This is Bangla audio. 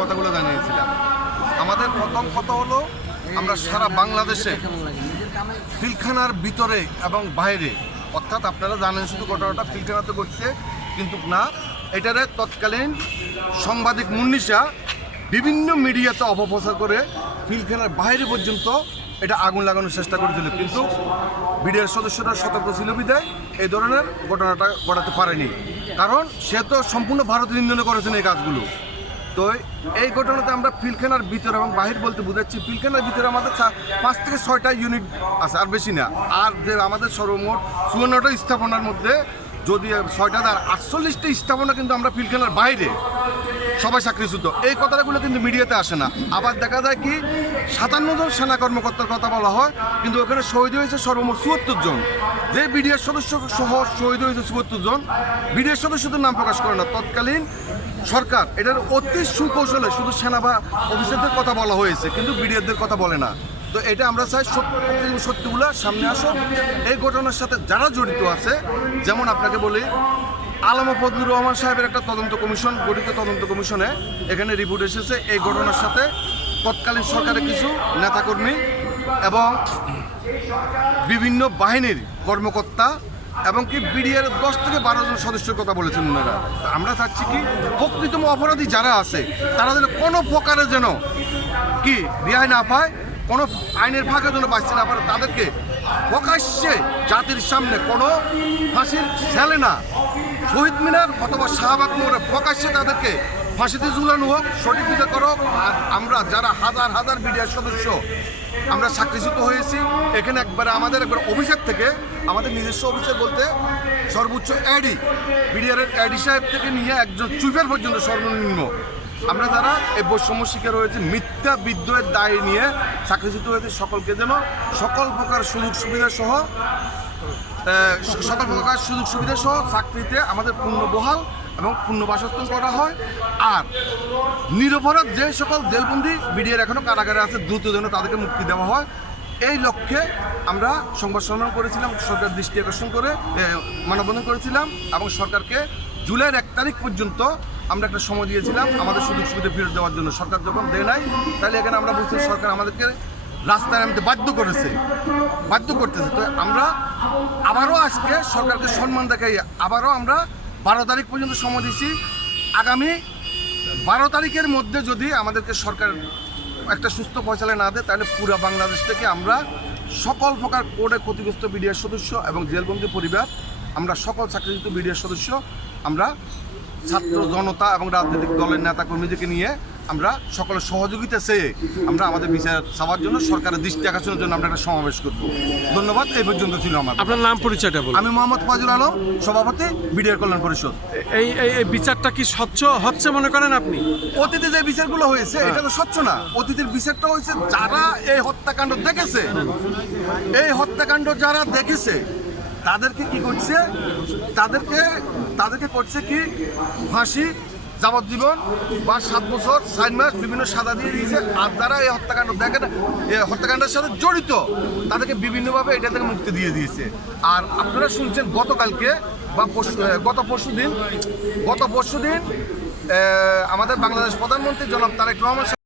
কথাগুলো জানিয়েছিলাম। আমাদের প্রথম কথা হলো, আমরা সারা বাংলাদেশে পিলখানার ভিতরে এবং বাইরে, অর্থাৎ আপনারা জানেন শুধু ঘটনাটা পিলখানাতে ঘটছে কিন্তু না, এটারে তৎকালীন সাংবাদিক মুন্নিশা বিভিন্ন মিডিয়াতে অপপ্রচার করে পিলখানার বাইরে পর্যন্ত এটা আগুন লাগানোর চেষ্টা করেছিল, কিন্তু বিডিআর সদস্যরা সতর্ক ছিল বিধায় এই ধরনের ঘটনাটা ঘটাতে পারেনি। কারণ সে তো সম্পূর্ণ ভারত নিন্দন করেছেন এই কাজগুলো। তো এই ঘটনাতে আমরা পিলখানার ভিতরে এবং বাহির বলতে বুঝাচ্ছি, পিলখানার ভিতরে আমাদের 5 থেকে 6টা ইউনিট আছে, আর বেশি না। আর যে আমাদের সর্বমোট 54টা স্থাপনার মধ্যে যদি 6টা আর 48টা স্থাপনা কিন্তু আমরা পিলখানার বাইরে সবাই চাকরিচ্যুত। এই কথাগুলো কিন্তু মিডিয়াতে আসে না। আবার দেখা যায় কি 57 জন সেনা কর্মকর্তার কথা বলা হয়, কিন্তু ওখানে শহীদ হয়েছে সর্বমোট 74 জন। যে বিডিআর সদস্য সহ শহীদ হয়েছে 74 জন, বিডিআর সদস্যদের নাম প্রকাশ করে না। তৎকালীন সরকার এটার অতি সুকৌশলে শুধু সেনা বা অফিসারদের কথা বলা হয়েছে, কিন্তু বিডিআরদের কথা বলে না। তো এটা আমরা চাই সত্যগুলো সামনে আসো। এই ঘটনার সাথে যারা জড়িত আছে, যেমন আপনাকে বলি, আলম ফজলুর রহমান সাহেবের একটা তদন্ত কমিশন গঠিত, তদন্ত কমিশনে এখানে রিপোর্ট এসেছে এই ঘটনার সাথে তৎকালীন সরকারের কিছু নেতাকর্মী এবং বিভিন্ন বাহিনীর কর্মকর্তা এবং কি বিডিআর 10 থেকে 12 জন সদস্যের কথা বলেছেন ওনারা। আমরা চাচ্ছি কি প্রকৃতম অপরাধী যারা আছে তারা যেন কোনো প্রকারে যেন কি রেহাই না পায়, কোনো আইনের ফাঁকে যেন বাঁচতে না পারে, তাদেরকে প্রকাশ্যে জাতির সামনে কোনো ফাঁসির ছেলে না, শহীদ মিনার অথবা শাহবাগ মোড়ে প্রকাশ্যে তাদেরকে ফাঁসিতে ঝুলানো হোক, সঠিক বিচার করো। আর আমরা যারা হাজার হাজার বিডিআর সদস্য আমরা চাকরিচ্যুত হয়েছি, এখানে একবার আমাদের একবার অফিসার থেকে, আমাদের নিজস্ব অফিসার বলতে সর্বোচ্চ অ্যাডি, বিডিআর অ্যাডি সাহেব থেকে নিয়ে একজন চুইফার পর্যন্ত সর্বনিম্ন আমরা যারা এই বৈষম্য শিকার হয়েছে, মিথ্যা বিদ্রোহের দায় নিয়ে চাকরিচ্যুত হয়েছে, সকলকে যেন সকল প্রকার সুযোগ সুবিধা সহ চাকরিতে আমাদের পূর্ণ বহাল এবং পূর্ণ বাসস্থান করা হয়। আর নিরপরাধ যে সকল জেলবন্দি বিডিআর এখনও কারাগারে আছে, দ্রুত যেন তাদেরকে মুক্তি দেওয়া হয়। এই লক্ষ্যে আমরা সংবাদ সম্মেলন করেছিলাম, সরকার দৃষ্টি আকর্ষণ করে মানববন্ধন করেছিলাম এবং সরকারকে জুলাইয়ের 1 তারিখ পর্যন্ত আমরা একটা সময় দিয়েছিলাম আমাদের সুযোগ সুবিধা ফেরত দেওয়ার জন্য। সরকার যখন দেয় নাই, তাহলে এখানে আমরা বলছি সরকার আমাদেরকে রাস্তায় নামতে বাধ্য করতেছে। তো আমরা আবারও আজকে সরকারকে সম্মান দেখাই আবারও আমরা 12 তারিখ পর্যন্ত সময় দিচ্ছি। আগামী 12 তারিখের মধ্যে যদি আমাদেরকে সরকার একটা সুস্থ ফয়সালা না দেয়, তাহলে পুরো বাংলাদেশ থেকে আমরা সকল প্রকার কোর্টে ক্ষতিগ্রস্ত বিডিআর সদস্য এবং জেলবন্দি পরিবার, আমরা সকল চাকরিচ্যুত বিডিআর সদস্য, আমরা ছাত্র জনতা এবং রাজনৈতিক দলের নেতা কর্মীদেরকে নিয়ে আমরা সকলের সহযোগিতা চেয়ে আমরা আমাদের বিচার চাওয়ার জন্য সরকারের দৃষ্টি আকর্ষণের জন্য আমরা একটা সমাবেশ করব। ধন্যবাদ। এই পর্যন্ত ছিল আমার। আপনার নাম পরিচয়টা বলুন। আমি মোহাম্মদ ফাজুল আলম, সভাপতি বিডিআর কল্যাণ পরিষদ। এই বিচারটা কি স্বচ্ছ হচ্ছে মনে করেন আপনি? অতীতে যে বিচারগুলো হয়েছে এটা তো স্বচ্ছ না। অতীতের বিচারটা হয়েছে যারা এই হত্যাকাণ্ড দেখেছে, এই হত্যাকাণ্ড যারা দেখেছে তাদেরকে কি করছে, তাদেরকে করছে কি ফাঁসি, যাবজ্জীবন বা 7 বছর 4 মাস বিভিন্ন সাজা দিয়ে দিয়েছে। আর যারা এই হত্যাকাণ্ড দেখেন, এই হত্যাকাণ্ডের সাথে জড়িত, তাদেরকে বিভিন্নভাবে এটা থেকে মুক্তি দিয়ে দিয়েছে। আর আপনারা শুনছেন গতকালকে বা গত পরশু দিন আমাদের বাংলাদেশ প্রধানমন্ত্রী জনাব তারেক রহমান